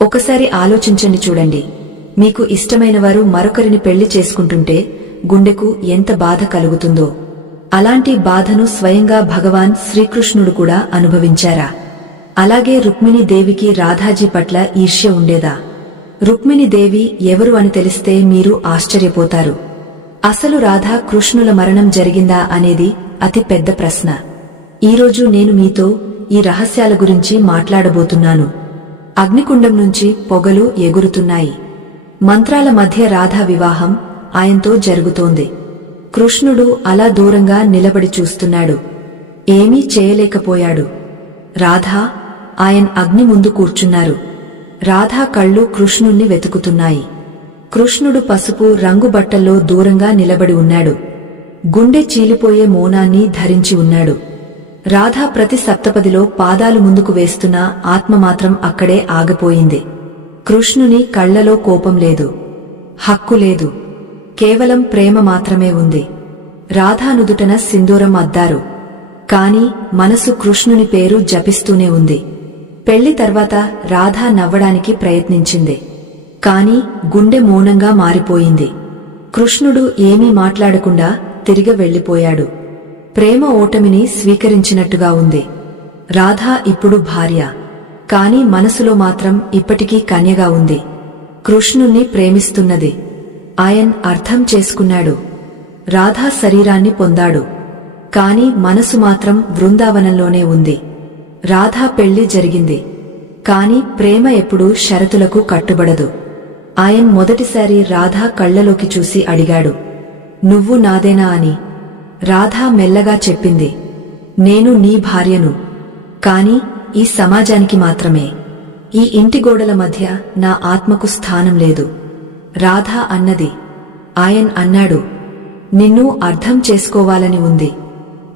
ఒకసారి ఆలోచించండి చూడండి, మీకు ఇష్టమైన వారు మరొకరిని పెళ్లి చేసుకుంటుంటే గుండెకు ఎంత బాధ కలుగుతుందో. అలాంటి బాధను స్వయంగా భగవాన్ శ్రీకృష్ణుడు కూడా అనుభవించారా? అలాగే రుక్మిణీదేవికి రాధాజీ పట్ల ఈర్ష్య ఉండేదా? రుక్మిణీదేవి ఎవరు అని తెలిస్తే మీరు ఆశ్చర్యపోతారు. అసలు రాధా కృష్ణుల మరణం జరిగిందా అనేది అతి పెద్ద ప్రశ్న. ఈరోజు నేను మీతో ఈ రహస్యాల గురించి మాట్లాడబోతున్నాను. అగ్నికుండం నుంచి పొగలు ఎగురుతున్నాయి. మంత్రాల మధ్య రాధా వివాహం ఆయనతో జరుగుతోంది. కృష్ణుడు అలా దూరంగా నిలబడి చూస్తున్నాడు. ఏమీ చేయలేకపోయాడు. రాధా, ఆయన అగ్ని ముందు కూర్చున్నారు. రాధా కళ్ళు కృష్ణుణ్ణి వెతుకుతున్నాయి. కృష్ణుడు పసుపు రంగు బట్టల్లో దూరంగా నిలబడి ఉన్నాడు. గుండె చీలిపోయే మౌనాన్ని ధరించి ఉన్నాడు. రాధా ప్రతి సప్తపదిలో పాదాలు ముందుకు వేస్తున్నా ఆత్మ మాత్రం అక్కడే ఆగిపోయింది. కృష్ణుని కళ్లలో కోపం లేదు, హక్కు లేదు, కేవలం ప్రేమ మాత్రమే ఉంది. రాధా నుదుటన సింధూరం అద్దారు. కాని మనసు కృష్ణుని పేరు జపిస్తూనే ఉంది. పెళ్లి తర్వాత రాధా నవ్వడానికి ప్రయత్నించింది. కాని గుండె మౌనంగా మారిపోయింది. కృష్ణుడు ఏమీ మాట్లాడకుండా తిరిగి వెళ్లిపోయాడు. ప్రేమ ఓటమిని స్వీకరించినట్టుగా ఉంది. రాధా ఇప్పుడు భార్య, కాని మనసులో మాత్రం ఇప్పటికీ కన్యగా ఉంది. కృష్ణుణ్ణి ప్రేమిస్తున్నది. ఆయన అర్థం చేసుకున్నాడు. రాధా శరీరాన్ని పొందాడు, కాని మనసు మాత్రం బృందావనంలోనే ఉంది. రాధా పెళ్లి జరిగింది, కాని ప్రేమ ఎప్పుడూ షరతులకు కట్టుబడదు. ఆయన మొదటిసారి రాధా కళ్లలోకి చూసి అడిగాడు, నువ్వు నాదేనా అని. రాధా మెల్లగా చెప్పింది, నేను నీ భార్యను, కాని ఈ సమాజానికి మాత్రమే. ఈ ఇంటి గోడల మధ్య నా ఆత్మకు స్థానం లేదు. రాధా అన్నది. ఆయన అన్నాడు, నిన్ను అర్థం చేసుకోవాలని ఉంది.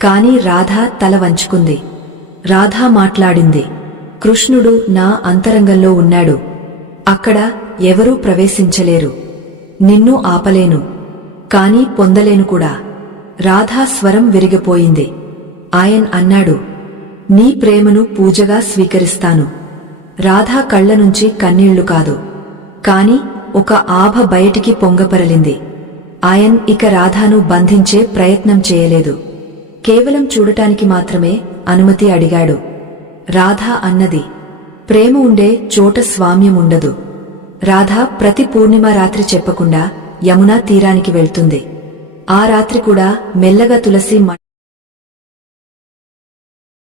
కాని రాధా తల వంచుకుంది. రాధా మాట్లాడింది, కృష్ణుడు నా అంతరంగంలో ఉన్నాడు. అక్కడ ఎవరూ ప్రవేశించలేరు. నిన్ను ఆపలేను, కాని పొందలేను కూడా. రాధా స్వరం విరిగిపోయింది. ఆయన అన్నాడు, నీ ప్రేమను పూజగా స్వీకరిస్తాను. రాధా కళ్లనుంచి కన్నీళ్లు కాదు, కాని ఒక ఆభ బయటికి పొంగపరలింది. ఆయన ఇక రాధాను బంధించే ప్రయత్నం చేయలేదు. కేవలం చూడటానికి మాత్రమే అనుమతి అడిగాడు. రాధా అన్నది, ప్రేమ ఉండే చోట స్వామ్యం ఉండదు. రాధా ప్రతి పూర్ణిమ రాత్రి చెప్పకుండా యమునా తీరానికి వెళ్తుంది. ఆ రాత్రి కూడా మెల్లగా తులసి